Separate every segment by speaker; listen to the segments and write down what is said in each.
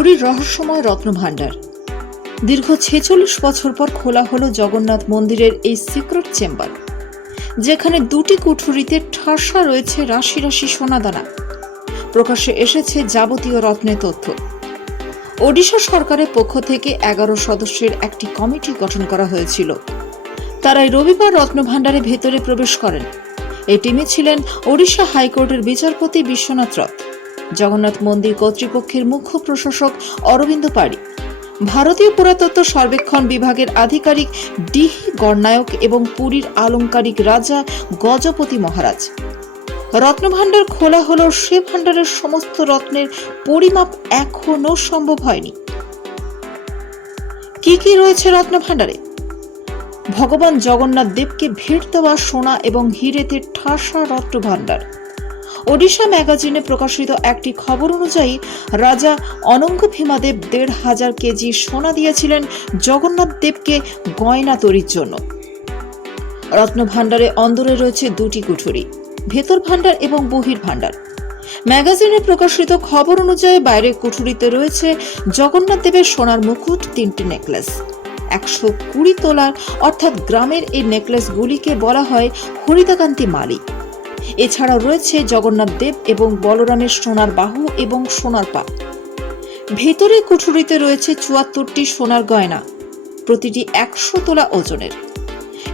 Speaker 1: পুরীর রহস্যময় রত্নভাণ্ডার। দীর্ঘ ছেচল্লিশ বছর পর খোলা হলো জগন্নাথ মন্দিরের এই সিক্রেট চেম্বার যেখানে দুটি কুঠুরিতে ঠাসা রয়েছে রাশি রাশি সোনাদানা। প্রকাশ্যে এসেছে যাবতীয় রত্নের তথ্য। ওডিশা সরকারের পক্ষ থেকে এগারো সদস্যের একটি কমিটি গঠন করা হয়েছিল। তারাই রবিবার রত্নভাণ্ডারে ভেতরে প্রবেশ করেন। এই টিমে ছিলেন ওড়িশা হাইকোর্টের বিচারপতি বিশ্বনাথ রথ। জগন্নাথ মন্দির কর্তৃপক্ষের মুখ্য প্রশাসক অরবিন্দ পাড়ি। ভারতীয় পুরাতত্ত্ব সর্বেক্ষণ বিভাগের আধিকারিক ডিহি গণনায়ক এবং পুরীর আলংকারিক রাজা গজপতি মহারাজ। রত্নভাণ্ডার খোলা হলো সে ভাণ্ডারের সমস্ত রত্নের পরিমাপ এখনও সম্ভব হয়নি। কি কি রয়েছে রত্নভাণ্ডারে? ভগবান জগন্নাথ দেবকে ভেট দেওয়া সোনা এবং হিরেতে ঠাসা রত্নভাণ্ডার। ওডিশা ম্যাগাজিনে প্রকাশিত একটি খবর অনুযায়ী, রাজা অনঙ্গ ভীমাদেব দেড় হাজার কেজি সোনা দিয়েছিলেন জগন্নাথ দেবকে গয়না তৈরির জন্য। রত্নভাণ্ডারে অন্দরে রয়েছে দুটি কুঠুরি, ভেতর ভাণ্ডার এবং বহির ভাণ্ডার। ম্যাগাজিনে প্রকাশিত খবর অনুযায়ী বাইরের কুঠুরিতে রয়েছে জগন্নাথ দেবের সোনার মুকুট, তিনটি নেকলেস। একশো কুড়ি তোলার, অর্থাৎ গ্রামের এই নেকলেসগুলিকে বলা হয় হরিদাকান্তি মালি এছাড়াও রয়েছে জগন্নাথ দেব এবং বলরামের সোনার বাহু এবং সোনার পা। ভেতরে কুঠুরিতে রয়েছে চুয়াত্তরটি সোনার গয়না, প্রতিটি একশো তোলা ওজনের।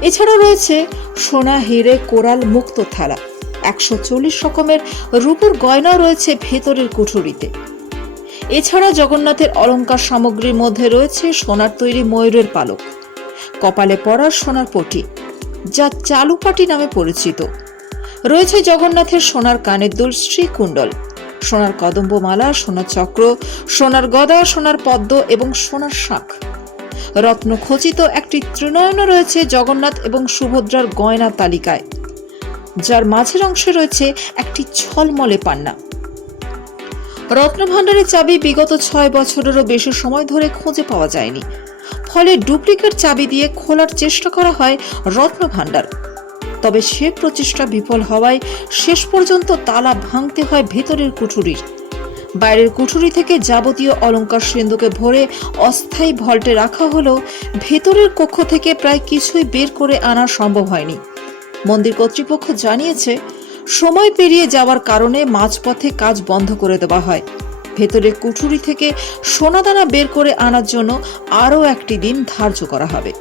Speaker 1: এছাড়া রয়েছে সোনা, হিরে, কোরাল মুক্ত থালা, একশো চল্লিশ রকমের রূপোর গয়না রয়েছে ভেতরের কুঠুরিতে। এছাড়া জগন্নাথের অলংকার সামগ্রীর মধ্যে রয়েছে সোনার তৈরি ময়ূরের পালক, কপালে পরার সোনার পটি, যা চালুপাটি নামে পরিচিত। রয়েছে জগন্নাথের সোনার কানের দুল শ্রীকুণ্ডল, সোনার কদম্বমালা, সোনার চক্র, সোনার গদা, সোনার পদ্ম এবং সোনার শাঁখ। রত্ন খচিত একটি ত্রিনয়ন রয়েছে জগন্নাথ এবং সুভদ্রার গয়না তালিকায়। যার মাঝের অংশে রয়েছে একটি ছলমলে পান্না। রত্নভাণ্ডারের চাবি বিগত ছয় বছরেরও বেশি সময় ধরে খুঁজে পাওয়া যায়নি। ফলে ডুপ্লিকেট চাবি দিয়ে খোলার চেষ্টা করা হয় রত্নভাণ্ডার। তবে সে প্রচেষ্টা বিফল হওয়ায় শেষ পর্যন্ত তালা ভাঙতে হয় ভেতরের কুঠুরির। বাইরের কুঠুরি থেকে যাবতীয় অলংকার সিন্ধুকে ভরে অস্থায়ী ভল্টে রাখা হলেও ভেতরের কক্ষ থেকে প্রায় কিছুই বের করে আনা সম্ভব হয়নি। মন্দির কর্তৃপক্ষ জানিয়েছে, সময় পেরিয়ে যাওয়ার কারণে মাঝপথে কাজ বন্ধ করে দেওয়া হয়। ভেতরে কুঠুরি থেকে সোনাদানা বের করে আনার জন্য আরও একটি দিন ধার্য করা হবে।